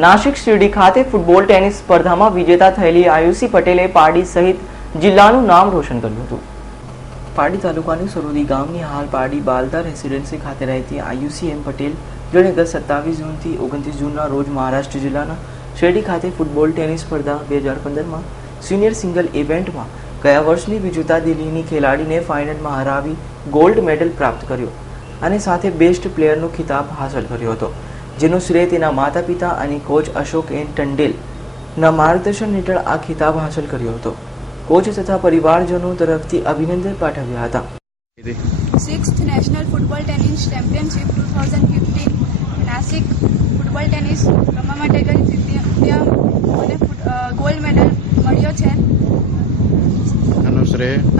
નાસિક શિરડી ખાતે football tennis સ્પર્ધામાં વિજેતા થયેલી આયુષી પટેલે પારડી સહિત જિલ્લાનું નામ રોશન કર્યું હતું. પારડી તાલુકાની સરોદી ગામની હાલ પારડી બાલદા રેસિડેન્સી ખાતે રહેતી આયુષી એમ પટેલ, જેણે ગત 27 જૂનથી 29 જૂનના રોજ મહારાષ્ટ્ર જિલ્લાના શિરડી ખાતે ફૂટબોલ ટેનિસ સ્પર્ધા 2015માં સિનિયર સિંગલ ઇવેન્ટમાં ગયા વર્ષની વિજેતા દિલ્હીની ખેલાડીને ફાઇનલમાં હરાવી ગોલ્ડ મેડલ પ્રાપ્ત કર્યો અને સાથે બેસ્ટ પ્લેયરનો ખિતાબ હાંસલ કર્યો હતો, જેનો શ્રેય તેના માતા પિતા અને કોચ અશોક એન ટંડેલના માર્ગદર્શન હેઠળ આ ખિતાબ હાંસલ કર્યો હતો. કોચ તથા પરિવારજનો તરફથી અભિનંદન પાઠવ્યા હતા. 6th national football tennis championship 2015 Nashik football tennis રમવા માટે ગઈ ત્યાં મને ગોલ્ડ મેડલ મળ્યો છે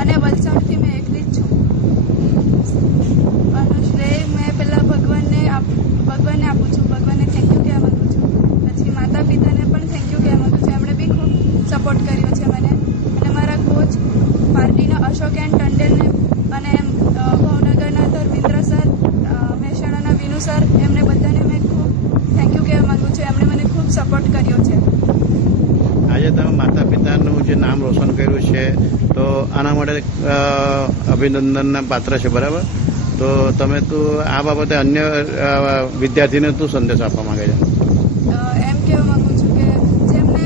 અને વલસાડથી મેં એકલી જ છું. આનો શ્રેય મેં પહેલાં ભગવાનને આપું છું. ભગવાનને થેન્ક યુ કહેવા માગું છું. પછી માતા પિતાને પણ થેન્ક યુ કહેવા માગું છું. એમણે બી ખૂબ સપોર્ટ કર્યો છે મને. અને મારા કોચ પાર્ટીના અશોક એન ટંડેલને અને ભાવનગરના ધર્મેન્દ્ર સર, મહેસાણાના વિનુ સર, એમને બધાને મેં ખૂબ થેન્ક યુ કહેવા માગું છું. એમણે મને ખૂબ સપોર્ટ કર્યો છે. આજે તમે માતા પિતાનું જે નામ રોશન કર્યું છે તો આના માટે અભિનંદનના પાત્ર છે, બરાબર? તો તમે આ બાબતે અન્ય વિદ્યાર્થીને શું સંદેશ આપવા માંગે છે? એમ કહેવા માગું છું કે જેમને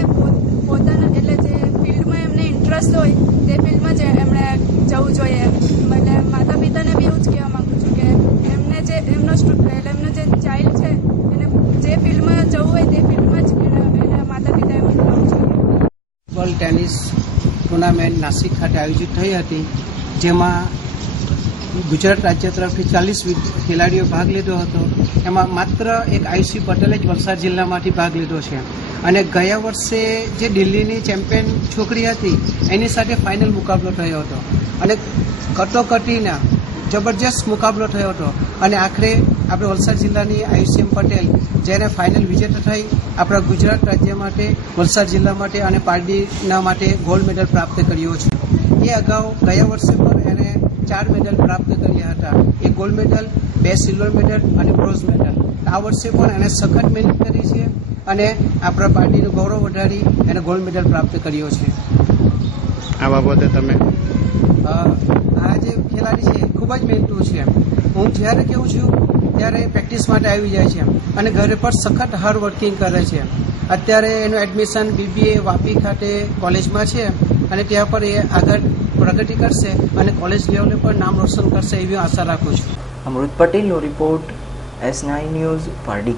પોતાના એટલે જે ફિલ્ડમાં એમને ઇન્ટરેસ્ટ હોય તે ફિલ્ડમાં જ એમણે જવું જોઈએ. એટલે માતા પિતાને બી એવું જ કહેવા માગું છું કે એમને જે એમનો જે ચાઇલ્ડ છે એને જે ફિલ્ડમાં જવું હોય તે ફિલ્ડમાં જ એના માતા પિતાએ જવું જોઈએ. ફૂટબોલ ટેનિસ ટુર્નામેન્ટ નાસિક ખાતે આયોજિત થઈ હતી, જેમાં ગુજરાત રાજ્ય તરફથી 40 ખેલાડીઓ ભાગ લીધો હતો. એમાં માત્ર એક આયુષી પટેલે જ વલસાડ જિલ્લામાંથી ભાગ લીધો છે અને ગયા વર્ષે જે દિલ્હીની ચેમ્પિયન છોકરી હતી એની સાથે ફાઇનલ મુકાબલો થયો હતો અને કટોકટીના જબરજસ્ત મુકાબલો થયો હતો અને આખરે આપણે વલસાડ જિલ્લાની આયુષી એમ પટેલ જ્યારે ફાઇનલ વિજેતા થઈ આપણા ગુજરાત રાજ્ય માટે, વલસાડ જિલ્લા માટે અને પારડીના માટે ગોલ્ડ મેડલ પ્રાપ્ત કર્યો છે. એ અગાઉ ગયા વર્ષે પણ એને 4 મેડલ પ્રાપ્ત કર્યા હતા. એક ગોલ્ડ મેડલ, 2 સિલ્વર મેડલ અને બ્રોન્ઝ મેડલ. આ વર્ષે પણ એને સખત મહેનત કરી છે અને આપણા પાર્ટીનું ગૌરવ વધારી એને ગોલ્ડ મેડલ પ્રાપ્ત કર્યો છે. આ બાબતે તમે આ જે ખેલાડી છે ખૂબ જ મહેનતુ છે. હું જ્યારે કહું છું ત્યારે પ્રેક્ટિસ માટે આવી જાય છે અને ઘરે પર સખત હાર્ડ વર્કિંગ કરે છે. અત્યારે એનું એડમિશન BBA વાપી ખાતે કોલેજમાં છે અને ત્યાં પર એ આગળ પ્રગતિ કરશે અને કોલેજ લેવલે પર નામ રોશન કરશે એવી આશા રાખું છું. અમૃત પટેલનો રિપોર્ટ, S9 ન્યૂઝ, પારડી.